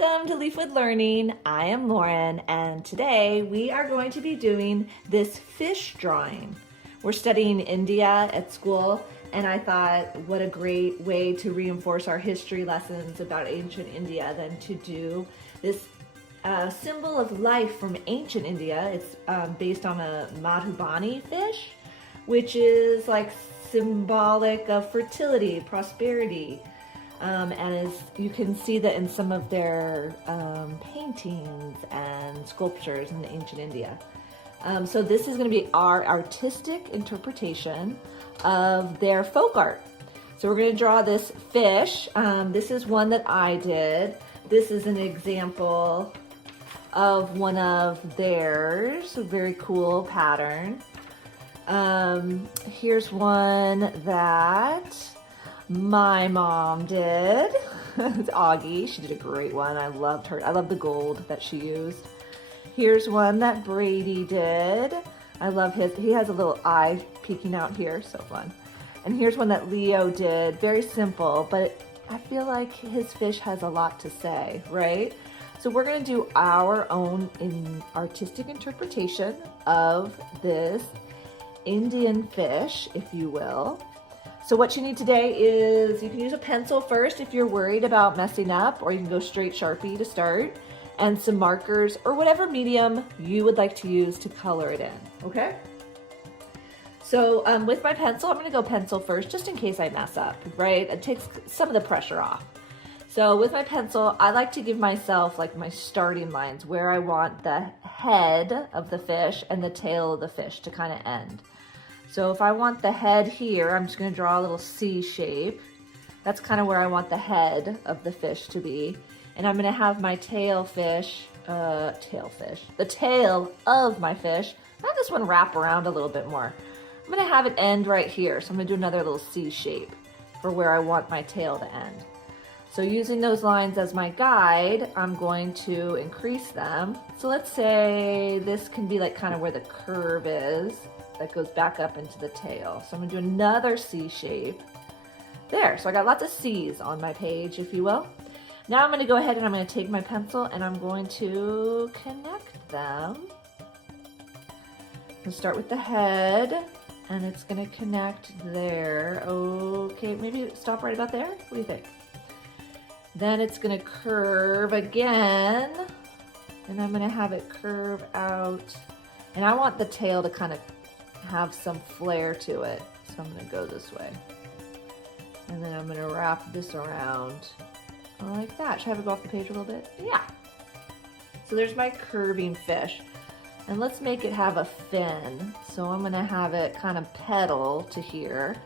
Welcome to Leafwood Learning. I am Lauren, and today we are going to be doing this fish drawing. We're studying India at school, and I thought what a great way to reinforce our history lessons about ancient India than to do this symbol of life from ancient India. It's based on a Madhubani fish, which is like symbolic of fertility, prosperity. And as you can see that in some of their paintings and sculptures in ancient India. So this is going to be our artistic interpretation of their folk art. So we're going to draw this fish. This is one that I did. This is an example of one of theirs, a very cool pattern. Here's one that my mom did. It's Augie. She did a great one. I loved her. I love the gold that she used. Here's one that Brady did. I love his. He has a little eye peeking out here. So fun. And here's one that Leo did. Very simple, but I feel like his fish has a lot to say, right? So we're going to do our own artistic interpretation of this Indian fish, if you will. So what you need today is, you can use a pencil first if you're worried about messing up, or you can go straight Sharpie to start, and some markers or whatever medium you would like to use to color it in, okay? So with my pencil, I'm gonna go pencil first just in case I mess up, right? It takes some of the pressure off. So with my pencil, I like to give myself like my starting lines where I want the head of the fish and the tail of the fish to kind of end. So if I want the head here, I'm just going to draw a little C shape. That's kind of where I want the head of the fish to be. And I'm going to have my the tail of my fish. Have this one wrap around a little bit more. I'm going to have it end right here. So I'm going to do another little C shape for where I want my tail to end. So using those lines as my guide, I'm going to increase them. So let's say this can be like kind of where the curve is. That goes back up into the tail. So I'm gonna do another C shape there. So I got lots of C's on my page, if you will. Now I'm gonna go ahead and I'm gonna take my pencil and I'm going to connect them. I'm gonna start with the head and it's gonna connect there. Okay, maybe stop right about there. What do you think? Then it's gonna curve again and I'm gonna have it curve out. And I want the tail to kind of have some flair to it. So I'm going to go this way. And then I'm going to wrap this around like that. Should I have it go off the page a little bit? Yeah. So there's my curving fish. And let's make it have a fin. So I'm going to have it kind of pedal to here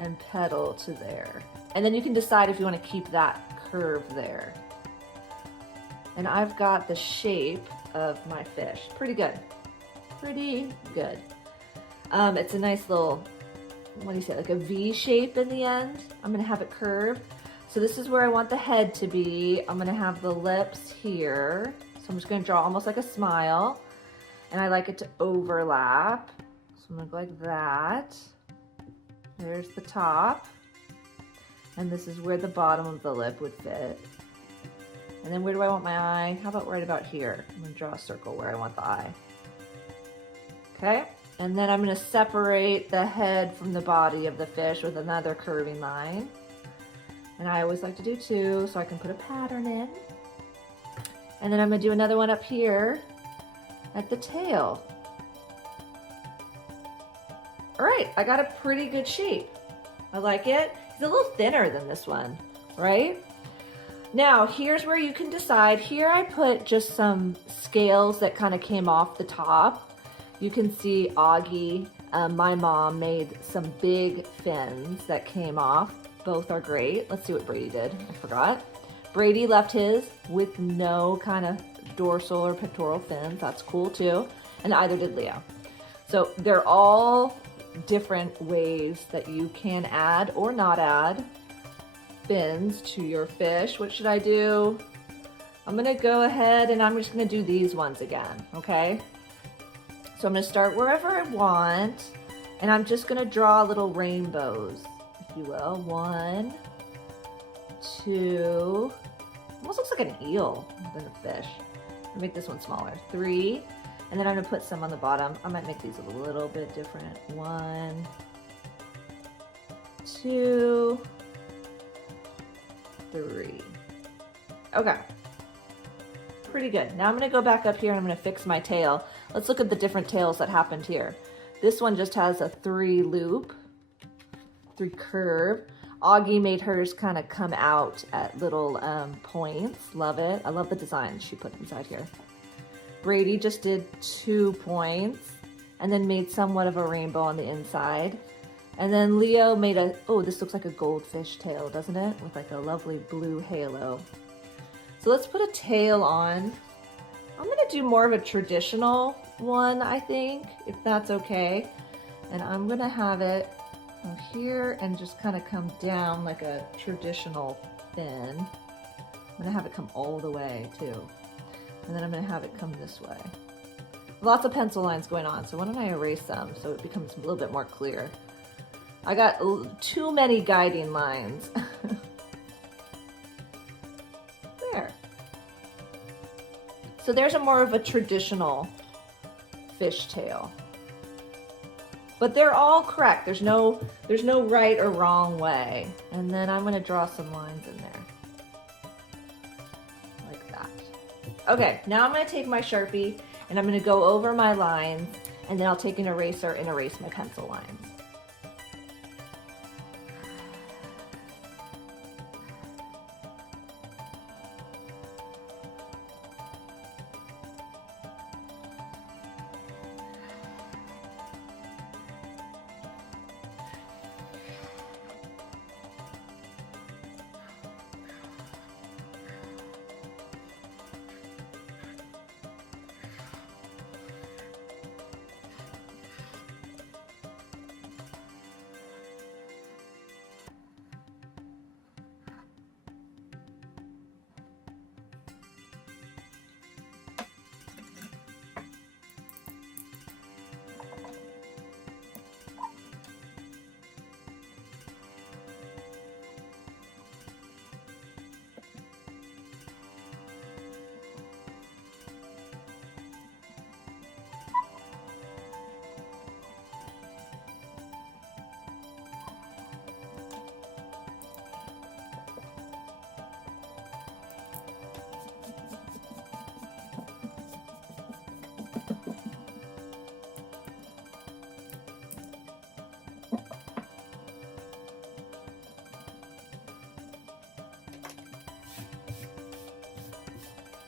and pedal to there. And then you can decide if you want to keep that curve there. And I've got the shape of my fish. Pretty good. Pretty good. It's a nice little, what do you say, like a V shape in the end. I'm gonna have it curved. So this is where I want the head to be. I'm gonna have the lips here. So I'm just gonna draw almost like a smile. And I like it to overlap. So I'm gonna go like that. There's the top. And this is where the bottom of the lip would fit. And then where do I want my eye? How about right about here? I'm gonna draw a circle where I want the eye. Okay, and then I'm going to separate the head from the body of the fish with another curving line. And I always like to do two so I can put a pattern in. And then I'm going to do another one up here at the tail. All right, I got a pretty good shape. I like it. It's a little thinner than this one, right? Now, here's where you can decide. Here I put just some scales that kind of came off the top. You can see Augie, my mom, made some big fins that came off. Both are great. Let's see what Brady did. I forgot. Brady left his with no kind of dorsal or pectoral fins. That's cool too. And either did Leo. So they're all different ways that you can add or not add fins to your fish. What should I do? I'm gonna go ahead and I'm just gonna do these ones again, okay? So I'm going to start wherever I want, and I'm just going to draw little rainbows, if you will. 1, 2, Almost looks like an eel than a fish. I'll make this one smaller. 3, and then I'm gonna put some on the bottom. I might make these a little bit different. 1, 2, 3. Okay. Pretty good. Now I'm gonna go back up here and I'm gonna fix my tail. Let's look at the different tails that happened here. This one just has a 3 loop, 3 curve. Augie made hers kind of come out at little points. Love it. I love the design she put inside here. Brady just did 2 points and then made somewhat of a rainbow on the inside. And then Leo made a, oh, this looks like a goldfish tail, doesn't it? With like a lovely blue halo. So let's put a tail on. I'm gonna do more of a traditional one, I think, if that's okay. And I'm gonna have it here and just kind of come down like a traditional fin. I'm gonna have it come all the way too. And then I'm gonna have it come this way. Lots of pencil lines going on, so why don't I erase them so it becomes a little bit more clear. I got too many guiding lines. There. So there's a more of a traditional fishtail. But they're all correct. There's no right or wrong way. And then I'm gonna draw some lines in there. Like that. Okay, now I'm gonna take my Sharpie and I'm gonna go over my lines and then I'll take an eraser and erase my pencil lines.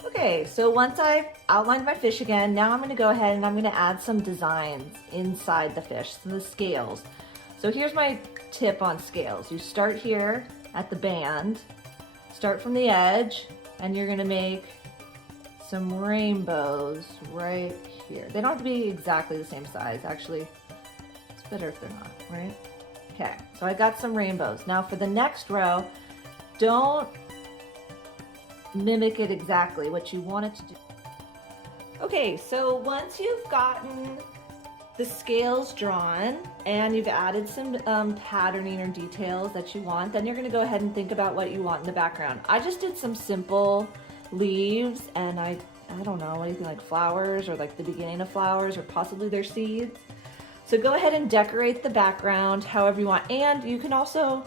Okay, so once I've outlined my fish again, now I'm going to go ahead and I'm going to add some designs inside the fish, so the scales. So here's my tip on scales. You start here at the band, start from the edge, and you're going to make some rainbows right here. They don't have to be exactly the same size. Actually, it's better if they're not, right? Okay, so I got some rainbows. Now for the next row, don't mimic it exactly. What you want it to do. Okay, so once you've gotten the scales drawn and you've added some patterning or details that you want, then you're going to go ahead and think about what you want in the background. I just did some simple leaves and I don't know, anything like flowers or like the beginning of flowers or possibly their seeds. So go ahead and decorate the background however you want, and you can also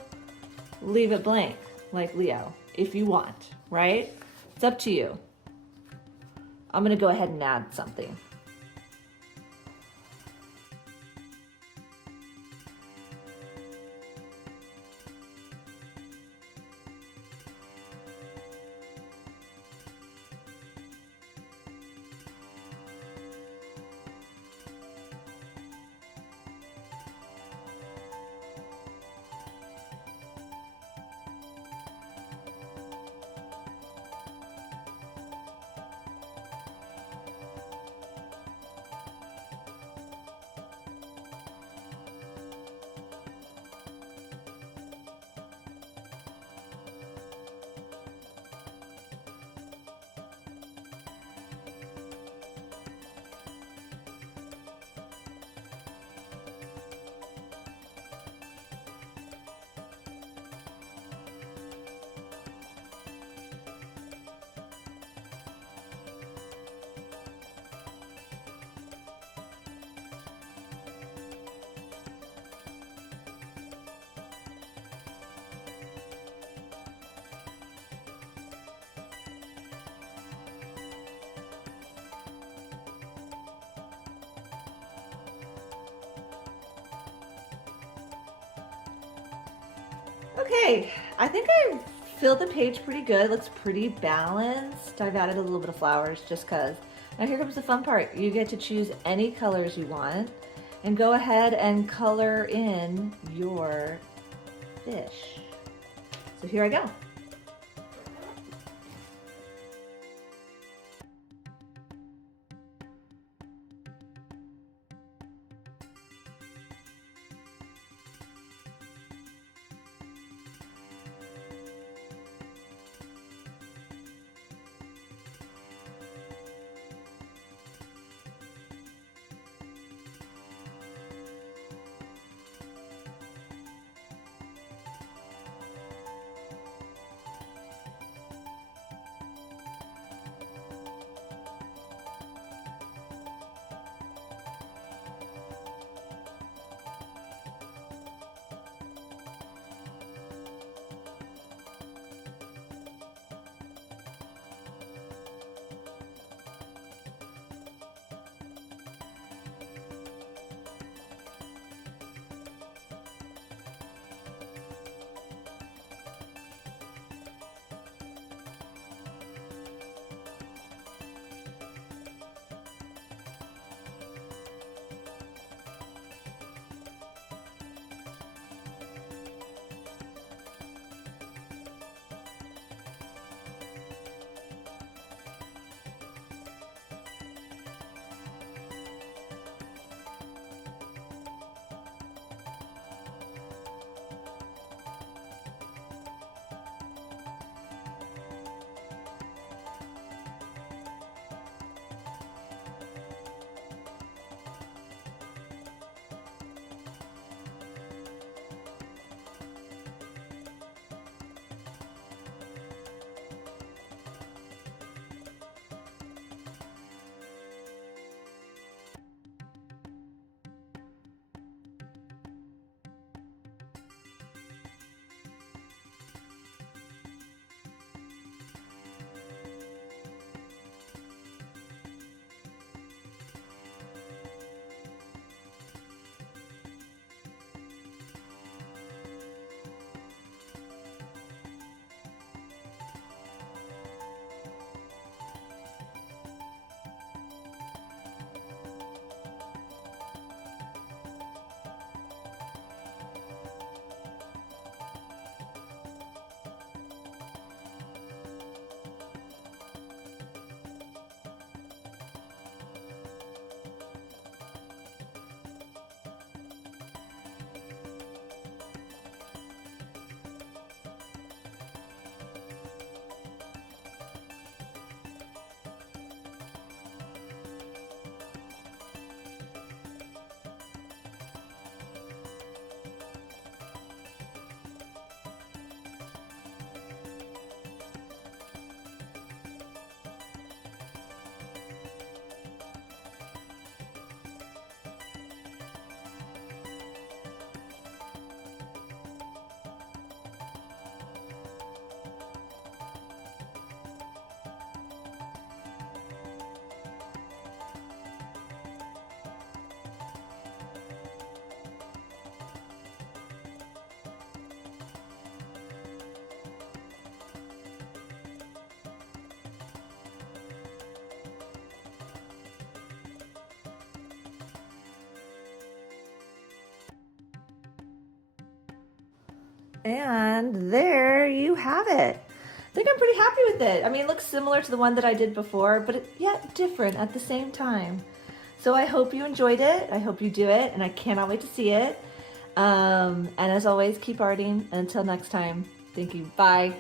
leave it blank like Leo if you want, right? It's up to you. I'm going to go ahead and add something. Okay, I think I filled the page pretty good. Looks pretty balanced. I've added a little bit of flowers just cause. Now here comes the fun part. You get to choose any colors you want and go ahead and color in your fish. So here I go. And there you have it. I think I'm pretty happy with it. I mean, it looks similar to the one that I did before, but yet different at the same time. So I hope you enjoyed it. I hope you do it, and I cannot wait to see it. And as always, keep arting. And until next time, thank you. Bye.